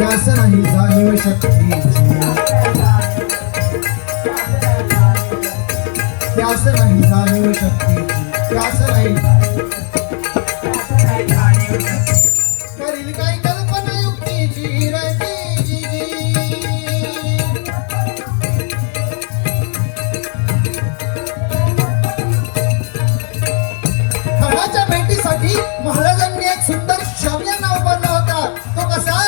त्यास नाही जाणीव शक्तीची, त्यास नाही जाणीव शक्तीची, त्यास नाही करील काही कल्पना युक्तीची रतीची. खणाच्या भेटीसाठी महाराजांनी एक सुंदर श्राव्य नाव बनला होता. तो कसा?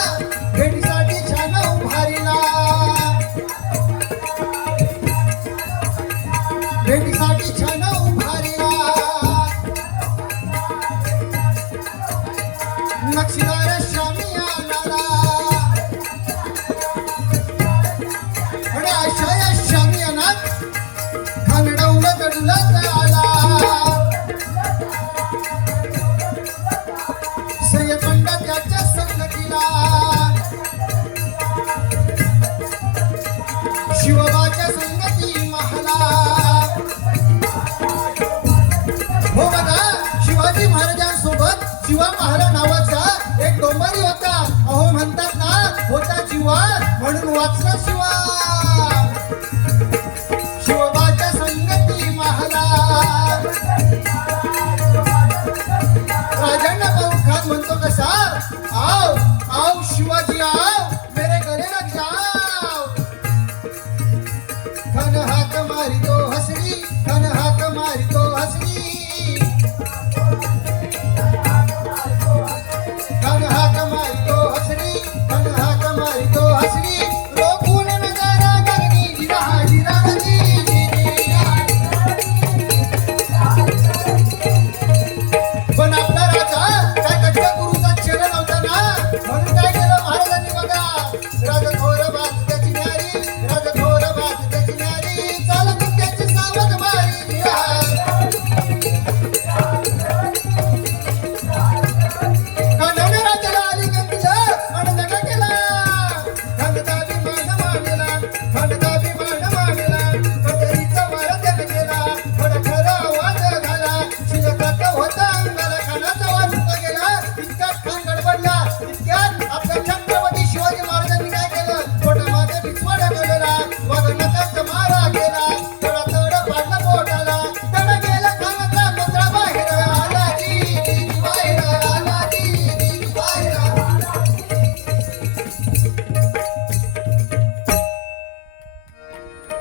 भेटीसाठी छान उभारीला, भेटीसाठी छान उभारीला, नक्षीदार शामियानाला. आणि अशा या शामियानात खानडवलं दडलत आला. सयपंड त्याच्या संगतीला, शिवबाच्या संगती महाला. हो बघा, शिवाजी महाराजांसोबत शिवा महाराज नावाचा एक डोंबारी होता. अहो म्हणतात ना, होता जीवा म्हणून वाचला शिवा. शिवबाच्या संगती महाला. राजांना पाहून खान म्हणतो कसा? आओ आओ शिवाजी आओ, मेरे घरे न जाओ. खान हात मारी तो हसरी, खान हात मारी तो हसरी.